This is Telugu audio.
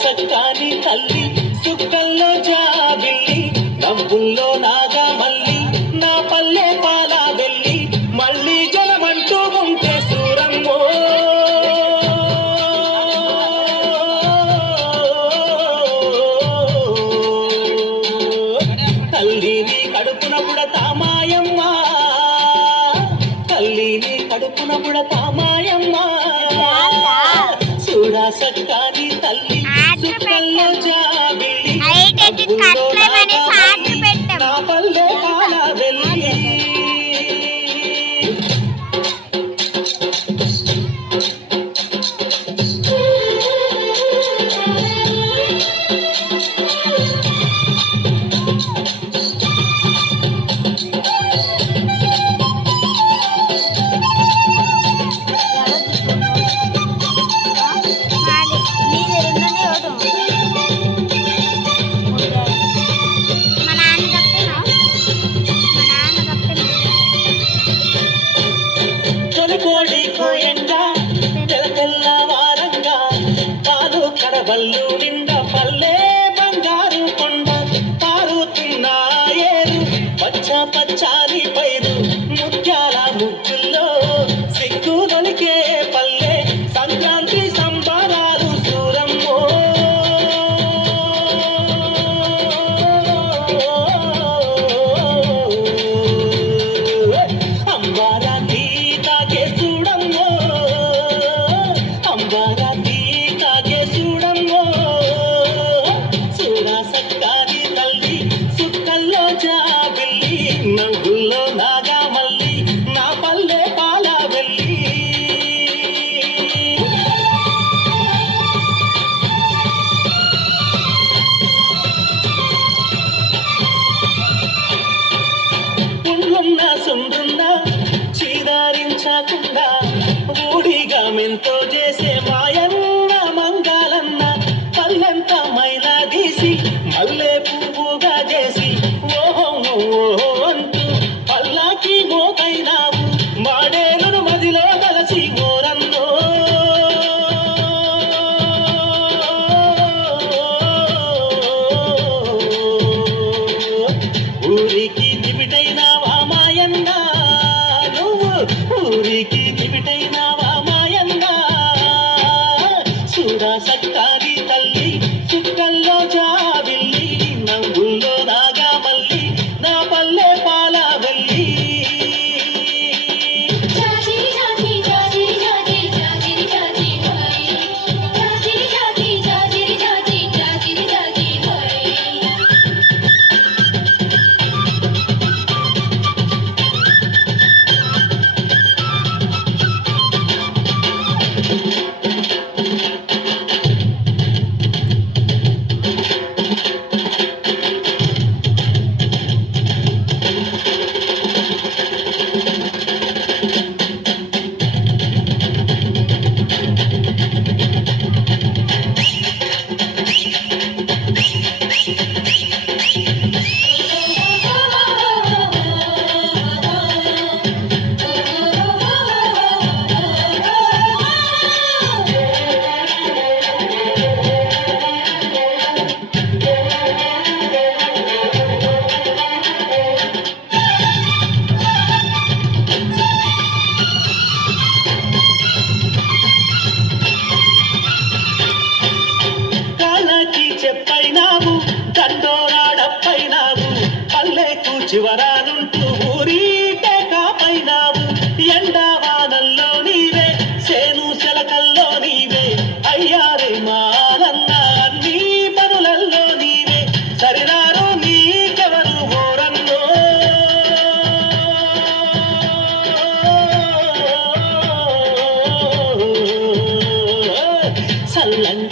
సక్కాని తల్లి సుక్కల్లో జాబిల్లి నవ్వుల్లో నాగా మల్లి నా పల్లె పాల వెళ్ళి మళ్ళీ జలమంటూ ఉంటే సూరమ్మో తల్లిని కడుపున పుడతా మాయమ్మ తల్లిని కడుపున పుడతా మాయమ్మ చూడా సక్కాని తల్లి సుక్కల్లో జాబిల్లి నా పల్లె పాల వెళ్ళి కడవల్లు నిండా పల్లె బంగారు కొండ పారుతున్నా ఏరు పచ్చ పచ్చాని పైరు ముత్యాల ముగ్గుల్లో సిగ్గు దొలికే పల్లె సంక్రాంతి సంబరాలు సూరమ్మో అంబారాన్ని తాకే చూడమ్మో అంబారాన్ని నవ్వుల్లో నాగా మల్లి నా పల్లె పాల వెళ్ళి పుండ్లున్న సుండ్రున్న చీదారించకుండా ఊడిగా మెంతో చేసే మాయన్న మంగాలన్న పల్లెంత మైలా తీసి మల్లె పువ్వుగా చేసి ఓహో అంటూ పల్లాకి మోకైనావు మాడేలను మదిలో కలసి ఓరన్నో ఊరికి దివిటైనావా మాయన్న నువ్వు ఊరికి దివిటైనావా మాయన్న చూడా సక్కారి తల్లి సుక్కల్లో జాబిల్లి నవ్వుల్లో నాగా మల్లి నా పల్లె పాల వెళ్ళి చెప్పైనావు దండోరాడప్పైనావు పల్లెకు చివరానుంటూ ఊరికే కాపైనావు ఎండావానల్లో నీవే సేను సెలకల్లో నీవే అయ్యారే మాలన్న అన్ని పనులల్లో నీవే సరిరారు నీకెవరు ఓరన్నో చల్లంగా